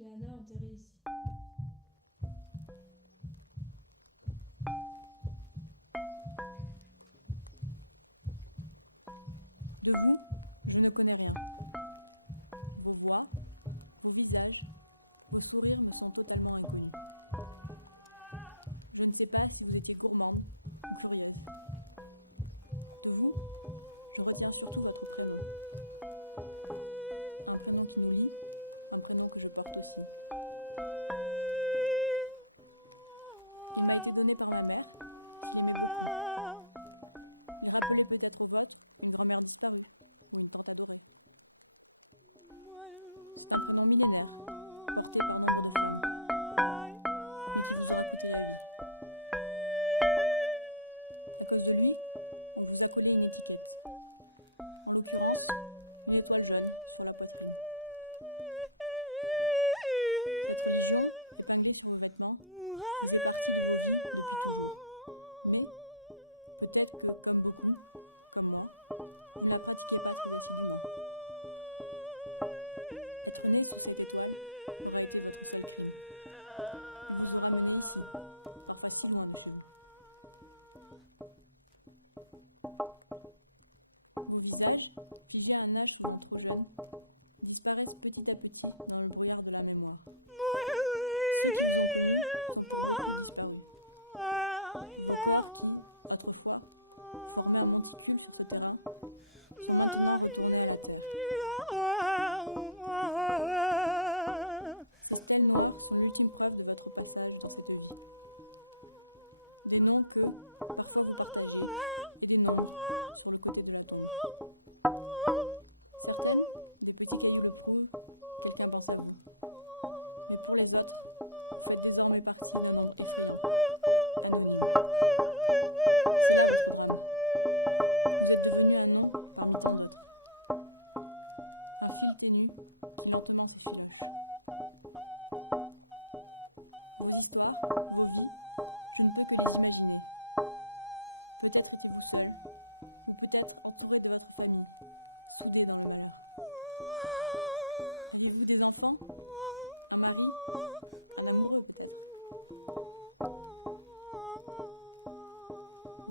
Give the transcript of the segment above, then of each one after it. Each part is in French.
Léana enterrée ici. De vous, je ne connais rien. Vos voix, vos visages, vos sourires me sont totalement inconnus. Je ne sais pas si vous étiez gourmande ou curieuse. De vous, je retiens surtout votre prénom. Un prénom qui m'unit, un prénom que je porte aussi. Il m'a été donné par ma mère, qui est décédée. Il rappelait peut-être au vôtre une grand-mère disparue ou une tante adorée. C'est un prénom millénaire, porté par ma mère. À cause de lui, on vous a collé une étiquette. En l'occurrence, une étoile jaune sur la poitrine. Votre religion est palmée sur vos vêtements, et fait partie du régime depuis toujours. Mais peut-être que, comme beaucoup, comme moi, vous ne pratiquez pas spirituellement. Être né sur cette étoile aurait été votre saloperie. On vous aurait envoyé ici, un facile ou un cul. Vos visages, figés à un âge souvent trop jeune, disparaissent petit à petit dans le brouillard de la mémoire. Ceux qui vous ont connus sont totalement disparus. Vos corps qui, autrefois, formaient un monticule souterrain, sont maintenant retournés à la terre. Certains ignorent sont l'ultime preuve de votre passage dans cette vie. Des noms que, parfois vous partagez, et des noms sur le côté de la tombe. Certains, depuis ce qu'elle le prouve, quelqu'un dans sa vie. Mais pour les autres, ça fait désormais partie de notre vie. Elle est morte. C'est irréparable. Vous êtes devenu un nom parmi tant d'autres. Un fil ténu de notre immense histoire. Vos histoires, vos vies, je ne peux que les imaginer. Peut-être étiez-vous seul, ou peut-être entouré de votre famille, soudés dans le malheur. Avez-vous des enfants, un mari, un amoureux peut-être.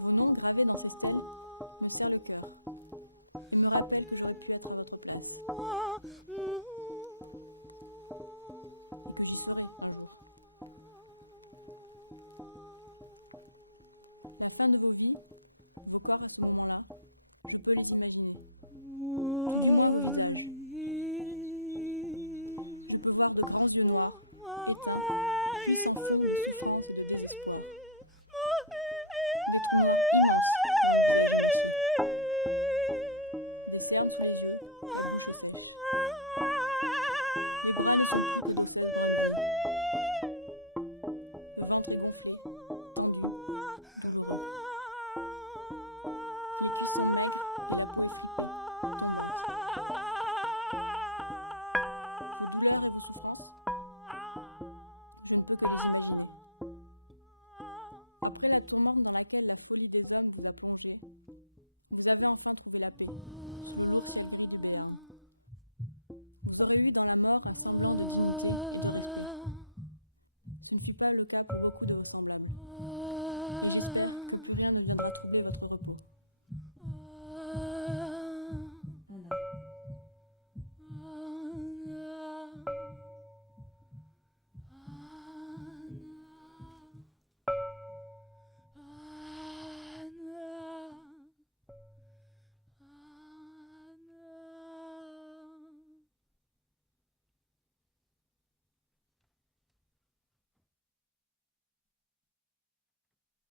Vos noms gravés dans ces stèles me serrent le cœur. Ils me rappellent que j'aurais pu être à votre place. Et que j'y serais pour vous. La fin de vos vies, vos corps à ce moment-là, je peux les imaginer. Je peux voir vos grands yeux noirs, éteints, et sentir une souffrance de désespoir. Votre noir immense, des cernes sur les yeux, des bouches sèches. Les bras ne sont plus des cercles le ventre est gonflé, tendu, comme vous. Après la tourmente dans laquelle la folie des hommes vous a plongé, vous avez enfin trouvé la paix. Les autres écrits de larmes. Vous aurez eu dans la mort un semblant de dignité. Ce ne fut pas le cas pour beaucoup de vos semblables.